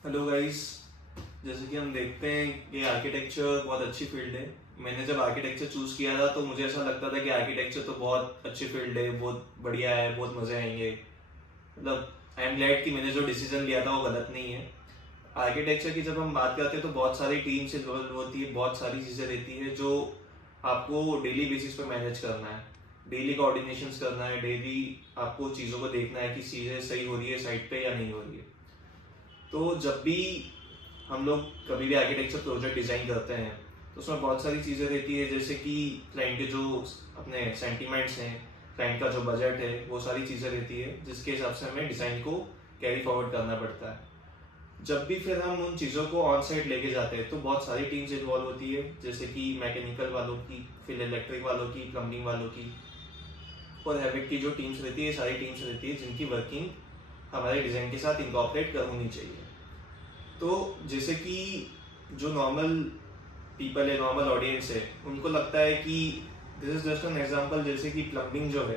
Hello guys. जैसे कि हम देखते हैं कि आर्किटेक्चर बहुत अच्छी फील्ड है। मैंने जब आर्किटेक्चर चूज़ किया था तो मुझे ऐसा लगता था कि आर्किटेक्चर तो बहुत अच्छी फील्ड है, बहुत बढ़िया है, बहुत मज़े आएंगे। मतलब आई एम ग्लैड कि मैंने जो डिसीजन लिया था वो गलत नहीं है। आर्किटेक्चर की जब हम बात करते हैं तो बहुत सारी टीम्स इन्वॉल्व होती है, बहुत सारी चीज़ें रहती है जो आपको डेली बेसिस पे मैनेज करना है, डेली कोऑर्डिनेशंस करना है, डेली आपको चीज़ों को देखना है कि चीज़ें सही हो रही है साइट पे या नहीं हो रही है। तो जब भी हम लोग कभी भी आर्किटेक्चर प्रोजेक्ट डिजाइन करते हैं तो उसमें बहुत सारी चीज़ें रहती है, जैसे कि क्लाइंट के जो अपने सेंटिमेंट्स हैं, क्लाइंट का जो बजट है, वो सारी चीज़ें रहती है जिसके हिसाब से हमें डिज़ाइन को कैरी फॉरवर्ड करना पड़ता है। जब भी फिर हम उन चीज़ों को ऑन साइट लेके जाते हैं तो बहुत सारी टीम्स इन्वॉल्व होती है, जैसे कि मैकेनिकल वालों की, फिर इलेक्ट्रिक वालों की, प्लम्बिंग वालों की, और हैविट की जो टीम्स रहती है, सारी टीम्स रहती है जिनकी वर्किंग हमारे डिज़ाइन के साथ इनकॉर्पोरेट कर होनी चाहिए। तो जैसे कि जो नॉर्मल पीपल है, नॉर्मल ऑडियंस है, उनको लगता है कि this is just an example, जैसे कि प्लम्बिंग जो है,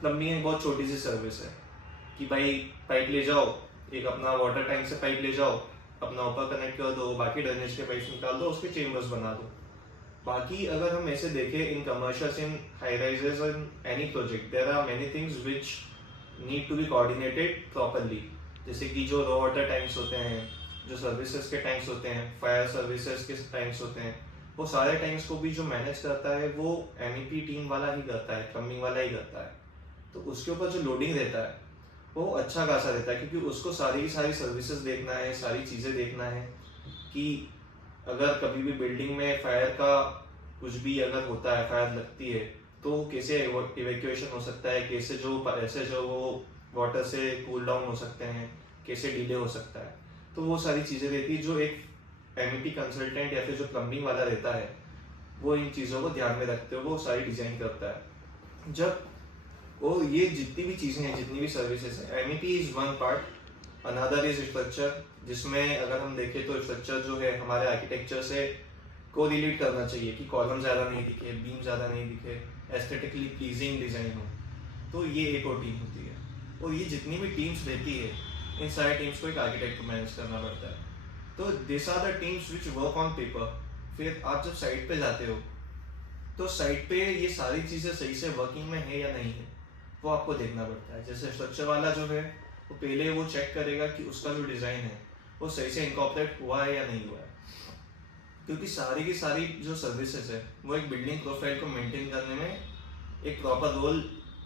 प्लम्बिंग एक बहुत छोटी सी सर्विस है कि भाई पाइप ले जाओ, एक अपना वाटर टैंक से पाइप ले जाओ, अपना ऊपर कनेक्ट कर दो, बाकी ड्रेनेज के पाइप निकाल दो, उसके चेम्बर्स बना दो। बाकी अगर हम ऐसे देखें in commercials, in high rises, in any project, there are many things which need to be coordinated properly. जैसे कि जो रॉ वाटर टैंक्स होते हैं, जो सर्विसेज के टैंक्स होते हैं, फायर सर्विसेज के टैंक्स होते हैं, वो सारे टैंक्स को भी जो मैनेज करता है वो एमईपी टीम वाला ही करता है, प्लम्बिंग वाला ही करता है। तो उसके ऊपर जो लोडिंग रहता है वो अच्छा खासा रहता है, क्योंकि उसको सारी की सारी सर्विसेज देखना है, सारी चीज़ें देखना है कि अगर कभी भी बिल्डिंग में फायर का कुछ भी अगर होता है, फायर लगती है, तो कैसे इवैक्यूएशन हो सकता है, कैसे जो ऐसे जो वो वाटर से कूल डाउन हो सकते हैं, कैसे डिले हो सकता है। तो वो सारी चीज़ें रहती है जो एक एमईपी कंसल्टेंट या फिर जो प्लम्बिंग वाला रहता है वो इन चीज़ों को ध्यान में रखते हुए वो सारी डिज़ाइन करता है। जब वो ये जितनी भी चीज़ें हैं, जितनी भी सर्विसेज हैं, MEP is one part, another is structure, जिसमें अगर हम देखें तो स्ट्रक्चर जो है हमारे आर्किटेक्चर से को रिलेट करना चाहिए कि कॉलम ज़्यादा नहीं दिखे, बीम ज़्यादा नहीं दिखे, एस्थेटिकली प्लीजिंग डिज़ाइन हो। तो ये एक और टीम होती है, और ये जितनी भी टीम्स रहती है, इन सारे टीम्स को एक आर्किटेक्ट को मैनेज करना पड़ता है। तो this are the teams which work on paper. फिर आप जब साइट पे जाते हो तो साइट पे ये सारी चीज़ें सही से वर्किंग में है या नहीं है, वो आपको देखना पड़ता है। जैसे स्ट्रक्चर वाला जो है वो पहले वो चेक करेगा कि उसका जो डिज़ाइन है वो सही से इनकॉर्पोरेट हुआ है या नहीं हुआ है, क्योंकि सारी की सारी जो सर्विसेज है वो एक बिल्डिंग प्रोफाइल को मेंटेन करने में एक प्रॉपर रोल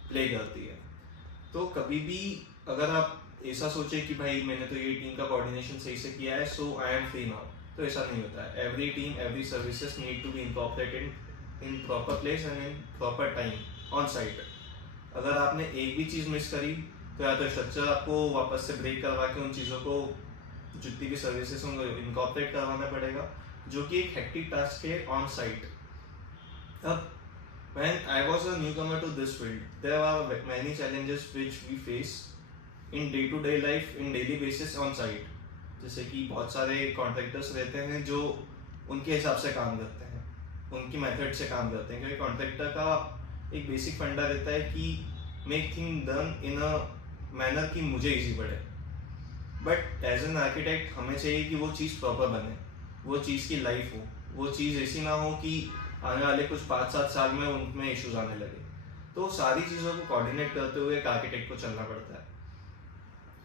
प्ले करती है। तो कभी भी अगर आप ऐसा सोचे कि भाई मैंने तो ये टीम का कोऑर्डिनेशन सही से किया है so I am free now, तो ऐसा नहीं होता है। Every team, every services need to be incorporated in proper place and in proper time on site. अगर आपने एक भी चीज़ मिस करी तो या तो स्ट्रक्चर आपको वापस से ब्रेक करवा के उन चीज़ों को, जितनी भी सर्विसेज उनको इनकॉर्पोरेट करवाना पड़ेगा, जो कि एक हेक्टिक टास्क है ऑन साइट। अब when I was a newcomer to this field, there are many challenges which we face in day-to-day life, in daily basis on site। जैसे कि बहुत सारे कॉन्ट्रैक्टर्स रहते हैं जो उनके हिसाब से काम करते हैं, उनकी मेथड से काम करते हैं, क्योंकि कॉन्ट्रैक्टर का एक बेसिक फंडा रहता है कि make thing done in a manner कि मुझे इजी पड़े। बट एज एन आर्किटेक्ट हमें चाहिए कि वो चीज़ प्रॉपर बने, वो चीज़ की लाइफ हो, वो चीज़ ऐसी ना हो कि आने वाले कुछ 5-7 साल में उनमें इश्यूज आने लगे। तो सारी चीज़ों को कोऑर्डिनेट करते हुए एक आर्किटेक्ट को चलना पड़ता है।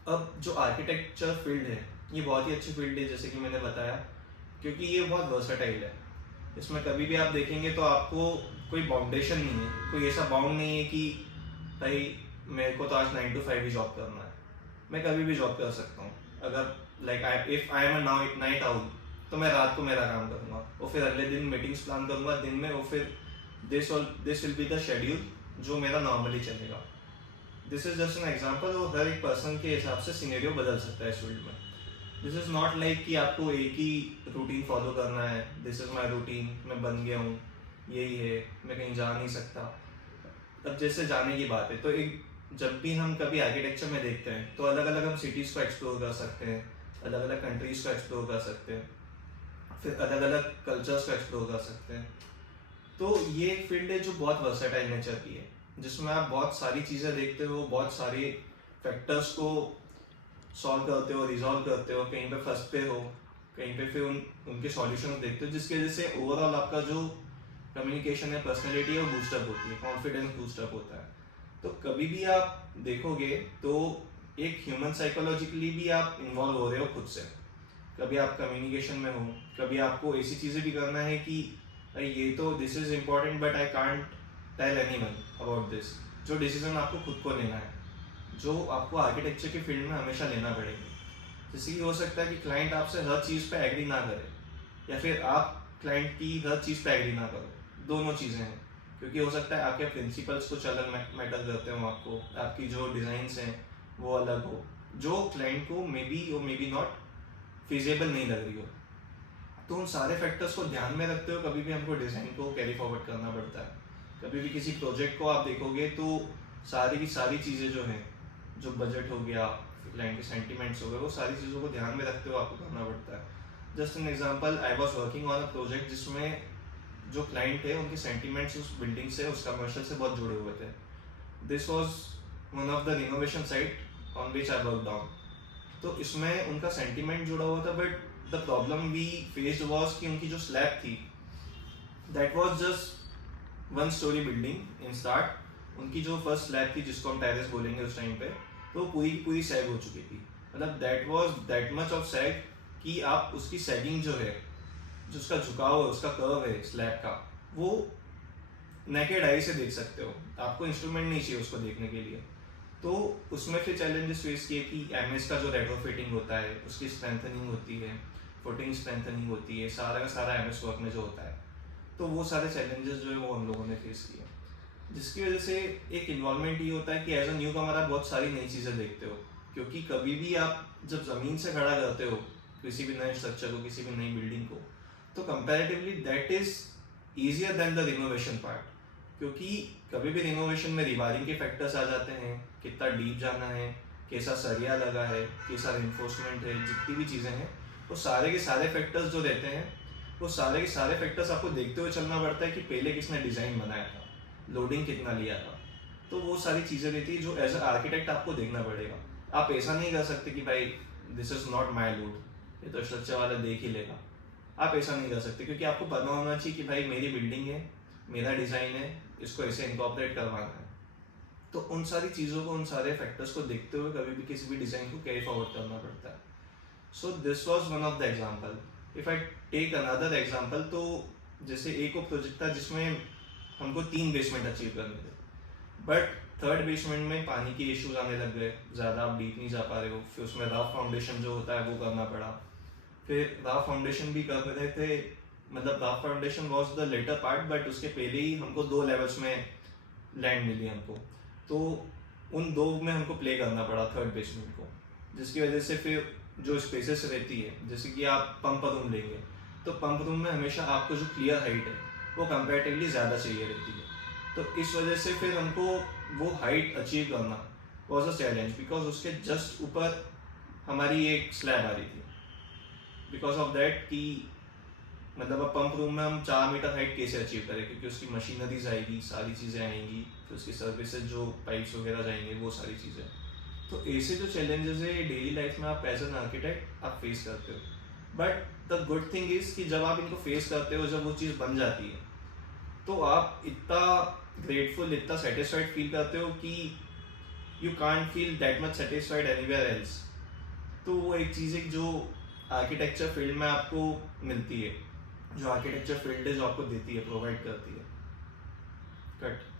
अब जो आर्किटेक्चर फील्ड है ये बहुत ही अच्छी फील्ड है, जैसे कि मैंने बताया, क्योंकि ये बहुत वर्सेटाइल है। इसमें कभी भी आप देखेंगे तो आपको कोई बाउंडेशन नहीं है, कोई ऐसा बाउंड नहीं है कि भाई मेरे को तो आज 9 to 5 ही जॉब करना है। मैं कभी भी जॉब कर सकता हूँ। अगर like if I am a night owl तो मैं रात को मेरा काम करूँगा और फिर अगले दिन मीटिंग्स प्लान करूँगा दिन में, और फिर this will be the schedule जो मेरा नॉर्मली चलेगा। This is just an example, और हर एक पर्सन के हिसाब से सिनेरियो बदल सकता है इस फील्ड में। दिस इज नॉट लाइक कि आपको एक ही रूटीन फॉलो करना है, दिस इज माई रूटीन, मैं बन गया हूँ, यही है, मैं कहीं जा नहीं सकता। अब जैसे जाने की बात है तो एक, जब भी हम कभी आर्किटेक्चर में देखते हैं तो अलग अलग हम सिटीज़ को एक्सप्लोर कर सकते हैं, अलग अलग कंट्रीज़ को एक्सप्लोर कर सकते हैं, फिर अलग अलग कल्चर्स को एक्सप्लोर कर सकते हैं। तो ये एक फील्ड है जो बहुत वर्सेटाइल नेचर की है, जिसमें आप बहुत सारी चीज़ें देखते हो, बहुत सारे फैक्टर्स को सॉल्व करते हो, रिजॉल्व करते हो, कहीं पे फंसते हो, कहीं पे फिर उनके सॉल्यूशन देखते हो, जिसकी वजह से ओवरऑल आपका जो कम्युनिकेशन है, पर्सनैलिटी है, वो बूस्टअप होती है, कॉन्फिडेंस बूस्टअप होता है। तो कभी भी आप देखोगे तो एक ह्यूमन साइकोलॉजिकली भी आप इन्वॉल्व हो रहे हो खुद से। कभी आप कम्युनिकेशन में हो, कभी आपको ऐसी चीज़ें भी करना है कि अरे ये तो this is important but I can't tell anyone about this, जो डिसीजन आपको खुद को लेना है, जो आपको आर्किटेक्चर के फील्ड में हमेशा लेना पड़ेगा। जैसे कि हो सकता है कि क्लाइंट आपसे हर चीज़ पे एग्री ना करे, या फिर आप क्लाइंट की हर चीज़ पे एग्री ना करो, दोनों चीज़ें हैं। क्योंकि हो सकता है आपके प्रिंसिपल्स कुछ अलग मैटर करते हो, आपको आपकी जो डिज़ाइंस हैं वो अलग हो, जो क्लाइंट को मे बी और मे बी नॉट फिजिबल नहीं लग रही हो। तो उन सारे फैक्टर्स को ध्यान में रखते हुए कभी भी हमको डिज़ाइन को कैरी फॉरवर्ड करना पड़ता है। कभी भी किसी प्रोजेक्ट को आप देखोगे तो सारी की सारी चीज़ें जो हैं, जो बजट हो गया, क्लाइंट के सेंटिमेंट्स हो गए, वो सारी चीज़ों को ध्यान में रखते हुए आपको करना पड़ता है। Just an example, I was working on a project जिसमें जो क्लाइंट है उनके सेंटिमेंट्स उस बिल्डिंग से, उस कमर्शियल से बहुत जुड़े हुए थे। This was one of the renovation site on which I worked on. तो इसमें उनका सेंटिमेंट जुड़ा हुआ था, but the problem we faced was कि उनकी जो स्लैब थी, that was just one storey building in start. उनकी जो फर्स्ट स्लैब थी, जिसको हम टेरेस बोलेंगे उस टाइम पे, तो पूरी पूरी सैग हो चुकी थी। मतलब that was that much of sag कि आप उसकी सैगिंग जो है, जो उसका झुकाव है, उसका कर्व है स्लैब का, वो नेकेड आई से देख सकते हो, आपको इंस्ट्रूमेंट नहीं चाहिए उसको देखने के लिए। तो उसमें फिर चैलेंजेस फेस किए कि एमएस का जो रेट्रोफिटिंग होता है, उसकी स्ट्रेंथनिंग होती है, फुटिंग स्ट्रेंथनिंग होती है, सारा का सारा एमएस वर्क में जो होता है। तो वो सारे चैलेंजेस जो है वो हम लोगों ने फेस किए, जिसकी वजह से एक इन्वॉल्वमेंट ये होता है कि एज अ न्यू कमर आप बहुत सारी नई चीज़ें देखते हो। क्योंकि कभी भी आप जब ज़मीन से खड़ा करते हो किसी भी नए स्ट्रक्चर को, किसी भी नई बिल्डिंग को, तो comparatively that is easier than the renovation part. क्योंकि कभी भी रिनोवेशन में रिवायरिंग के फैक्टर्स आ जाते हैं, कितना डीप जाना है, कैसा सरिया लगा है, कैसा रिन्फोर्समेंट है, जितनी भी चीज़ें हैं, वो सारे के सारे फैक्टर्स जो रहते हैं, वो सारे के सारे फैक्टर्स आपको देखते हुए चलना पड़ता है कि पहले किसने डिज़ाइन बनाया था, लोडिंग कितना लिया था। तो वो सारी चीज़ें रहती है जो एज अ आर्किटेक्ट आपको देखना पड़ेगा। आप ऐसा नहीं कर सकते कि भाई this is not my load, ये तो स्ट्रक्चर वाला देख ही लेगा। आप ऐसा नहीं कर सकते, क्योंकि आपको पता होना चाहिए कि भाई मेरी बिल्डिंग है, मेरा डिज़ाइन है, इसको ऐसे इनकॉर्पोरेट करवाना है। तो उन सारी चीज़ों को, उन सारे फैक्टर्स को देखते हुए कभी भी किसी भी डिज़ाइन को कैरी फॉरवर्ड करना पड़ता है। So this was one of the example. If I take another example, तो जैसे एक वो प्रोजेक्ट था जिसमें हमको 3 बेसमेंट अचीव करने थे, बट थर्ड बेसमेंट में पानी के इश्यूज आने लग गए, ज़्यादा आप डीप नहीं जा पा रहे हो, फिर उसमें रफ फाउंडेशन जो होता है वो करना पड़ा। फिर रफ फाउंडेशन भी कर रहे थे, मतलब rough foundation was the later part, but उसके पहले ही हमको 2 लेवल्स में लैंड मिली हमको, तो उन 2 में हमको प्ले करना पड़ा थर्ड बेसमेंट को, जिसकी वजह से फिर जो स्पेसेस रहती है, जैसे कि आप पंप रूम लेंगे, तो पंप रूम में हमेशा आपको जो क्लियर हाइट है वो कंपैरेटिवली ज़्यादा चाहिए रहती है। तो इस वजह से फिर हमको वो हाइट अचीव करना वॉज अ चैलेंज, बिकॉज उसके जस्ट ऊपर हमारी एक स्लैब आ रही थी। बिकॉज ऑफ दैट कि मतलब अब पंप रूम में हम 4 मीटर हाइट कैसे अचीव करें, क्योंकि उसकी मशीनरीज आएगी, सारी चीज़ें आएंगी, फिर उसकी सर्विसेज जो पाइप्स वगैरह जाएंगे, वो सारी चीज़ें। तो ऐसे जो चैलेंजेस है डेली लाइफ में आप एज एन आर्किटेक्ट आप फेस करते हो। But the good thing is कि जब आप इनको फेस करते हो, जब वो चीज़ बन जाती है, तो आप इतना ग्रेटफुल, इतना सेटिस्फाइड फील करते हो कि you can't feel that much satisfied anywhere else. तो वो एक चीज़ है जो आर्किटेक्चर फील्ड में आपको मिलती है, जो आर्किटेक्चर फील्ड है जो आपको देती है, प्रोवाइड करती है। कट।